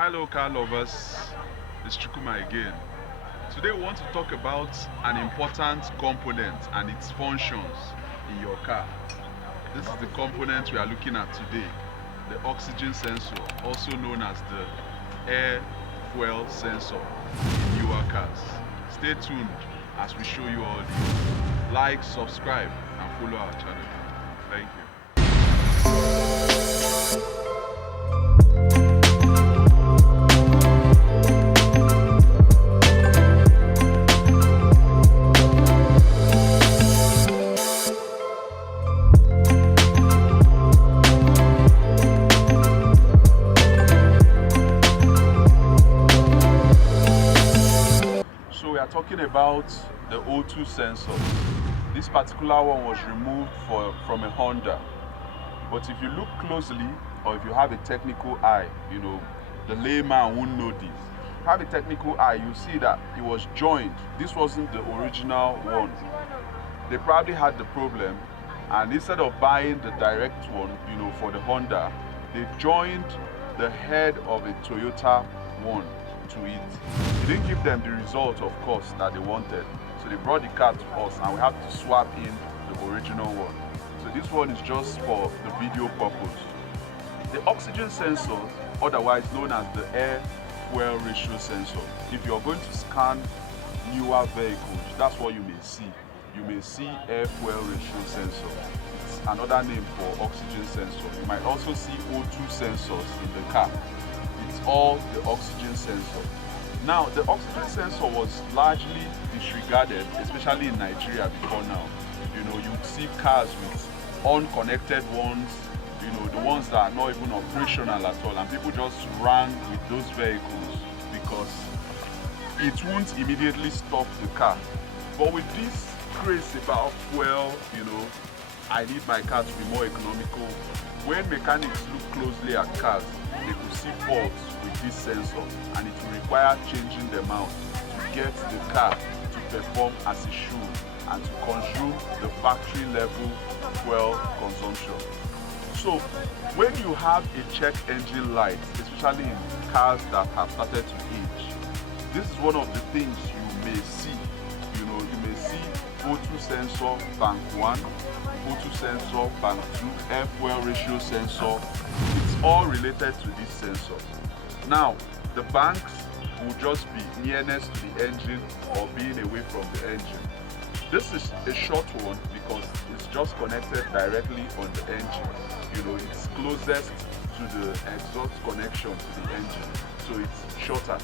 Hello car lovers, it's Chukuma again. Today we want to talk about an important component and its functions in your car. This is the component we are looking at today, the oxygen sensor, also known as the air fuel sensor in newer cars. Stay tuned as we show you all this. Like, subscribe and follow our channel. Thank you. So we are talking about the O2 sensor. This particular one was removed from a Honda. But if you look closely, or if you have a technical eye, the layman won't know this. If you have a technical eye, you see that it was joined. This wasn't the original one. They probably had the problem, and instead of buying the direct one, for the Honda, they joined the head of a Toyota one to it. It didn't give them the result, of course, that they wanted. So they brought the car to us, and we had to swap in the original one. So this one is just for the video purpose. The oxygen sensor, otherwise known as the air fuel ratio sensor, if you're going to scan newer vehicles, that's what you may see. You may see air fuel ratio sensor. It's another name for oxygen sensor. You might also see O2 sensors in the car. It's all the oxygen sensor. Now, the oxygen sensor was largely disregarded, especially in Nigeria before now. You'd see cars with unconnected ones, the ones that are not even operational at all, and people just ran with those vehicles because it won't immediately stop the car. But with this craze about fuel, I need my car to be more economical. When mechanics look closely at cars, they could see faults with this sensor, and it will require changing them out to get the car to perform as it should and to consume the factory level fuel consumption. So when you have a check engine light, especially in cars that have started to age, this is one of the things you may see. You may see O2 sensor bank 1, O2 sensor bank 2, air fuel ratio sensor. It's all related to this sensor. Now, the banks will just be nearness to the engine or being away from the engine. This is a short one because it's just connected directly on the engine. It's closest to the exhaust connection to the engine, so it's shorter.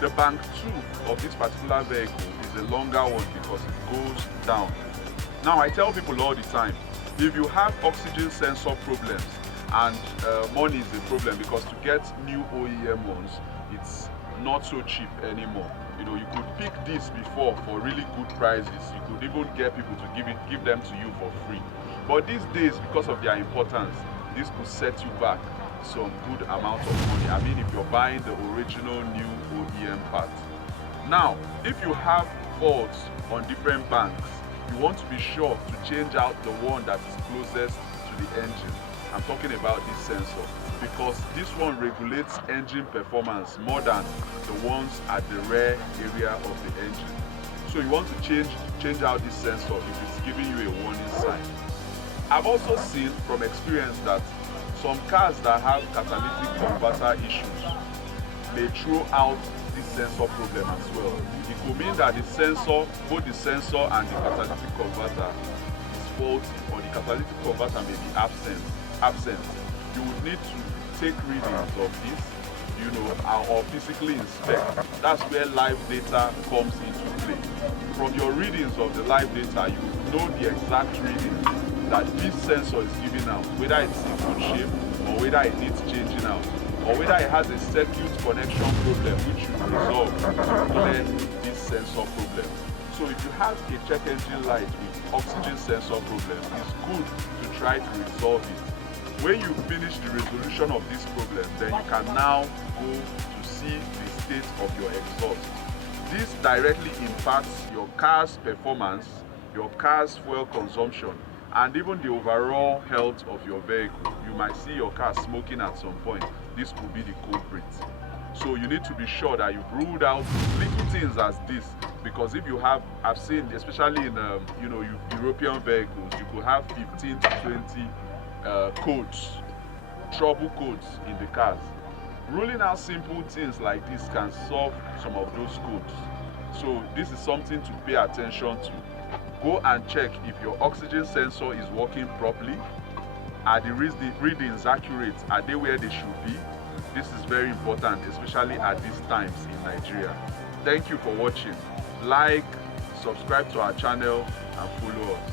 The bank 2 of this particular vehicle is a longer one because it goes down. Now, I tell people all the time, if you have oxygen sensor problems, and money is a problem because to get new OEM ones, it's not so cheap anymore. You could pick this before for really good prices. You could even get people to give them to you for free. But these days, because of their importance, this could set you back some good amount of money. I mean, if you're buying the original new OEM part. Now, if you have faults on different banks, you want to be sure to change out the one that is closest to the engine. I'm talking about this sensor because this one regulates engine performance more than the ones at the rear area of the engine. So you want to change out this sensor if it's giving you a warning sign. I've also seen from experience that some cars that have catalytic converter issues may throw out this sensor problem as well. It could mean that the sensor, both the sensor and the catalytic converter is faulty, or the catalytic converter may be absent. You would need to take readings of this, or physically inspect. That's where live data comes into play. From your readings of the live data, you know the exact readings that this sensor is giving out, whether it's in good shape or whether it needs changing out, or whether it has a circuit connection problem which you resolve to clear this sensor problem. So if you have a check engine light with oxygen sensor problem, it's good to try to resolve it. When you finish the resolution of this problem, then you can now go to see the state of your exhaust. This directly impacts your car's performance, your car's fuel consumption, and even the overall health of your vehicle. You might see your car smoking at some point. This could be the culprit. So you need to be sure that you've ruled out little things as this, because if you have, I've seen, especially in European vehicles, you could have 15 to 20 codes, trouble codes in the cars. Ruling out simple things like this can solve some of those codes. So this is something to pay attention to. Go and check if your oxygen sensor is working properly. Are the readings accurate? Are they where they should be? This is very important, especially at these times in Nigeria. Thank you for watching. Like, subscribe to our channel and follow us.